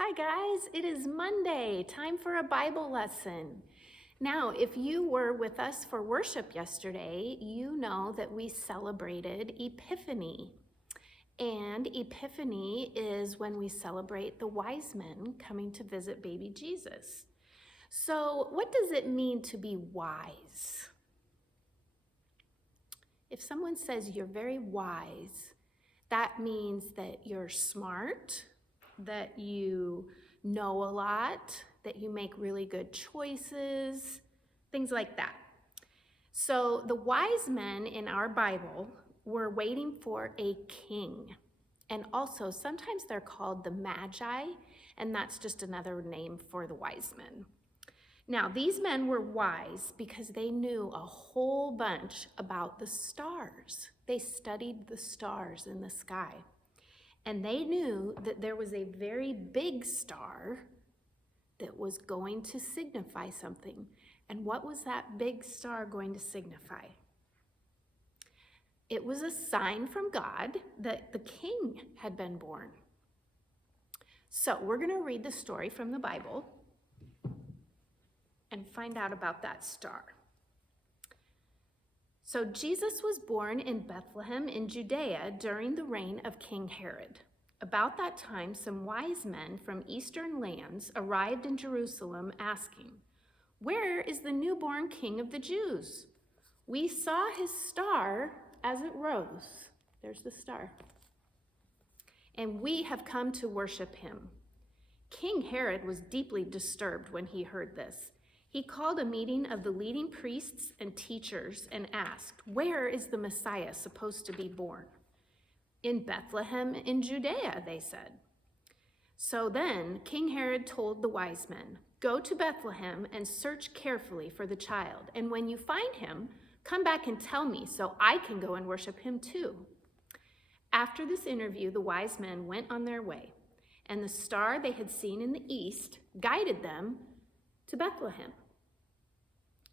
Hi guys, it is Monday, time for a Bible lesson. Now, if you were with us for worship yesterday, you know that we celebrated Epiphany. And Epiphany is when we celebrate the wise men coming to visit baby Jesus. So, what does it mean to be wise? If someone says you're very wise, that means that you're smart, that you know a lot, that you make really good choices, things like that. So the wise men in our Bible were waiting for a king. And also, sometimes they're called the Magi, and that's just another name for the wise men. Now, these men were wise because they knew a whole bunch about the stars. They studied the stars in the sky. And they knew that there was a very big star that was going to signify something. And what was that big star going to signify? It was a sign from God that the king had been born. So we're going to read the story from the Bible and find out about that star. So Jesus was born in Bethlehem in Judea during the reign of King Herod. About that time, some wise men from eastern lands arrived in Jerusalem asking, "Where is the newborn King of the Jews? We saw his star as it rose." There's the star. "And we have come to worship him." King Herod was deeply disturbed when he heard this. He called a meeting of the leading priests and teachers and asked, "Where is the Messiah supposed to be born?" "In Bethlehem in Judea," they said. So then King Herod told the wise men, "Go to Bethlehem and search carefully for the child. And when you find him, come back and tell me so I can go and worship him too." After this interview, the wise men went on their way, and the star they had seen in the east guided them to Bethlehem.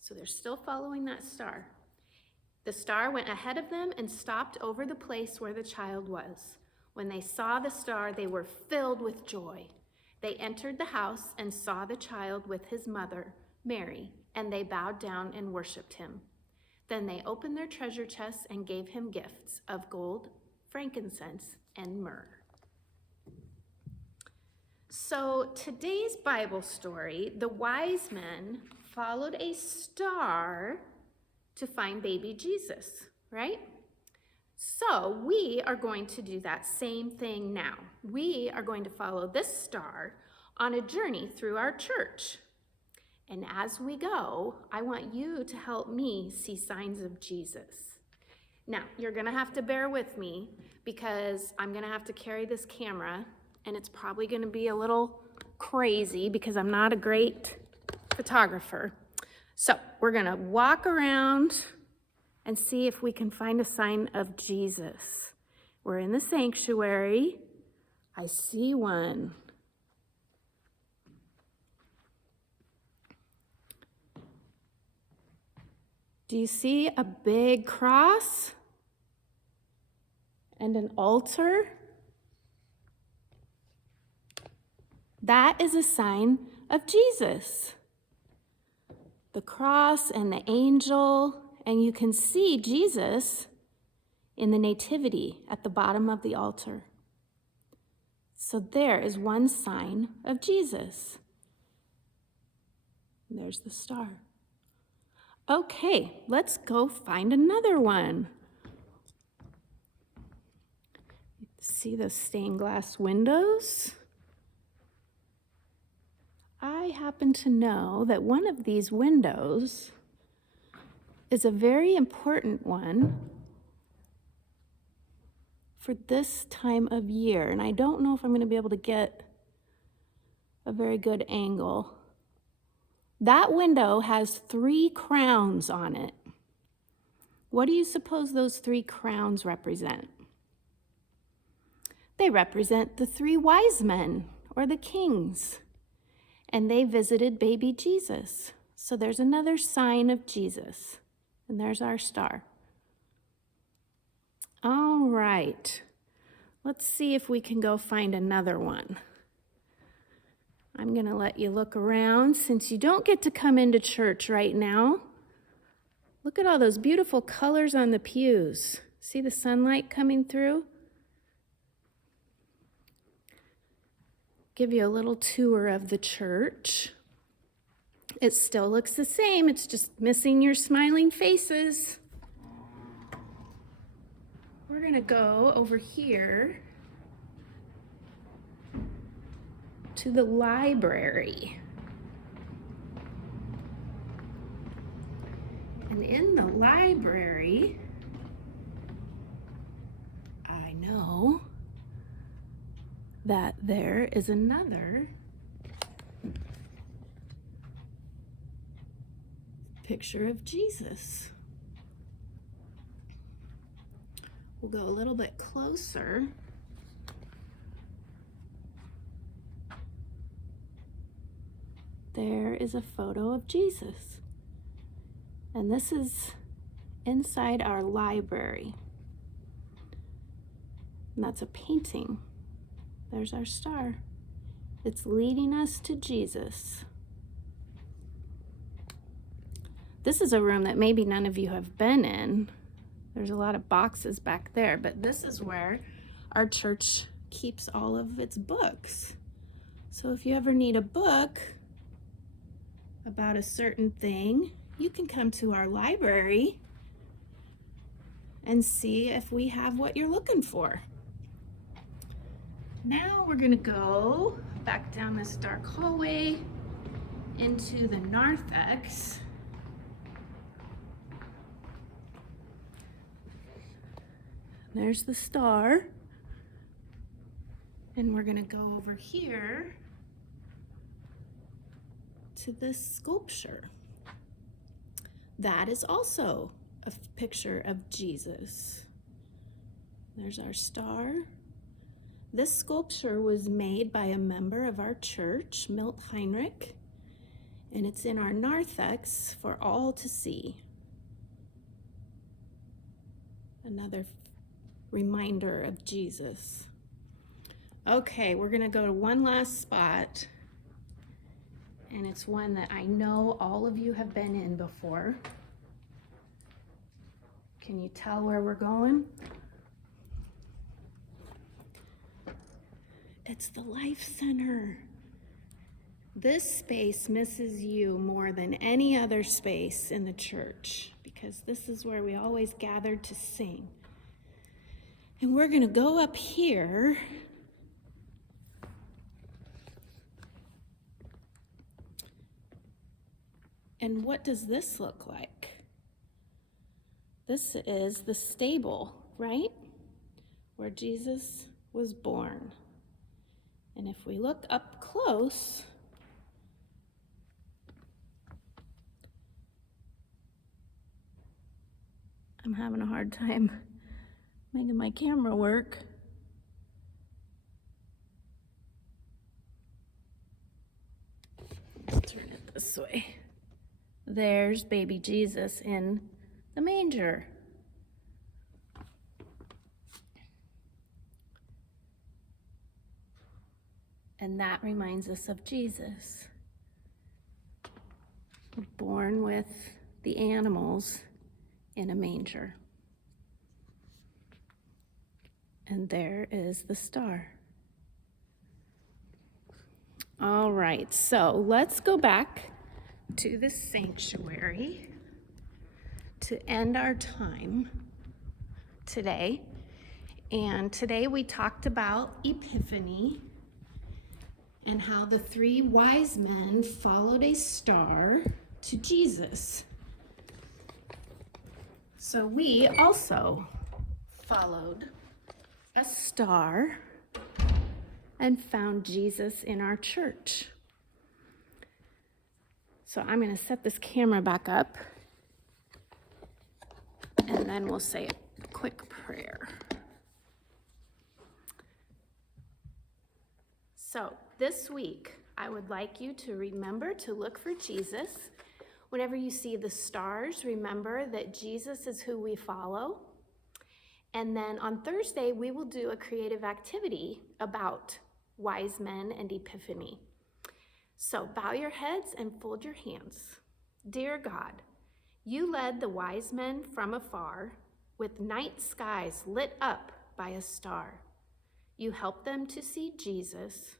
So they're still following that star. The star went ahead of them and stopped over the place where the child was. When they saw the star, they were filled with joy. They entered the house and saw the child with his mother, Mary, and they bowed down and worshiped him. Then they opened their treasure chests and gave him gifts of gold, frankincense, and myrrh. So today's Bible story, the wise men followed a star to find baby Jesus, right? So we are going to do that same thing now. We are going to follow this star on a journey through our church. And as we go, I want you to help me see signs of Jesus. Now, you're gonna have to bear with me because I'm gonna have to carry this camera, and it's probably gonna be a little crazy because I'm not a great photographer. So we're gonna walk around and see if we can find a sign of Jesus. We're in the sanctuary. I see one. Do you see a big cross and an altar? That is a sign of Jesus. The cross and the angel, and you can see Jesus in the nativity at the bottom of the altar. So there is one sign of Jesus. And there's the star. Okay, let's go find another one. See those stained glass windows? I happen to know that one of these windows is a very important one for this time of year. And I don't know if I'm going to be able to get a very good angle. That window has 3 crowns on it. What do you suppose those 3 crowns represent? They represent the 3 wise men, or the kings. And they visited baby Jesus. So there's another sign of Jesus. And there's our star. All right. Let's see if we can go find another one. I'm going to let you look around since you don't get to come into church right now. Look at all those beautiful colors on the pews. See the sunlight coming through? Give you a little tour of the church. It still looks the same. It's just missing your smiling faces. We're going to go over here to the library. And in the library, I know that there is another picture of Jesus. We'll go a little bit closer. There is a photo of Jesus. And this is inside our library. And that's a painting. There's our star. It's leading us to Jesus. This is a room that maybe none of you have been in. There's a lot of boxes back there, but this is where our church keeps all of its books. So if you ever need a book about a certain thing, you can come to our library and see if we have what you're looking for. Now we're gonna go back down this dark hallway into the narthex. There's the star. And we're gonna go over here to this sculpture. That is also a picture of Jesus. There's our star. This sculpture was made by a member of our church, Milt Heinrich, and it's in our narthex for all to see. Another reminder of Jesus. Okay, we're gonna go to one last spot, and it's one that I know all of you have been in before. Can you tell where we're going? It's the Life Center. This space misses you more than any other space in the church because this is where we always gathered to sing. And we're gonna go up here and what does this look like? This is the stable, right? Where Jesus was born. And if we look up close, I'm having a hard time making my camera work. Let's turn it this way. There's baby Jesus in the manger. And that reminds us of Jesus, born with the animals in a manger. And there is the star. All right, so let's go back to the sanctuary to end our time today. And today we talked about Epiphany and how the 3 wise men followed a star to Jesus. So we also followed a star and found Jesus in our church. So I'm going to set this camera back up and then we'll say a quick prayer. So this week, I would like you to remember to look for Jesus. Whenever you see the stars, remember that Jesus is who we follow. And then on Thursday, we will do a creative activity about wise men and Epiphany. So bow your heads and fold your hands. Dear God, you led the wise men from afar with night skies lit up by a star. You helped them to see Jesus.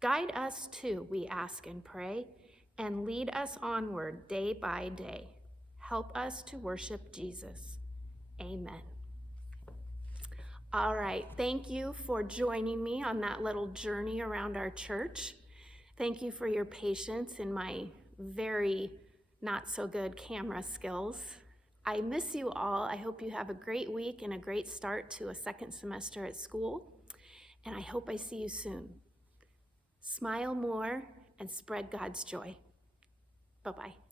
Guide us too, we ask and pray, and lead us onward day by day. Help us to worship Jesus. Amen. All right, thank you for joining me on that little journey around our church. Thank you for your patience in my very not so good camera skills. I miss you all. I hope you have a great week and a great start to a second semester at school. And I hope I see you soon. Smile more and spread God's joy. Bye-bye.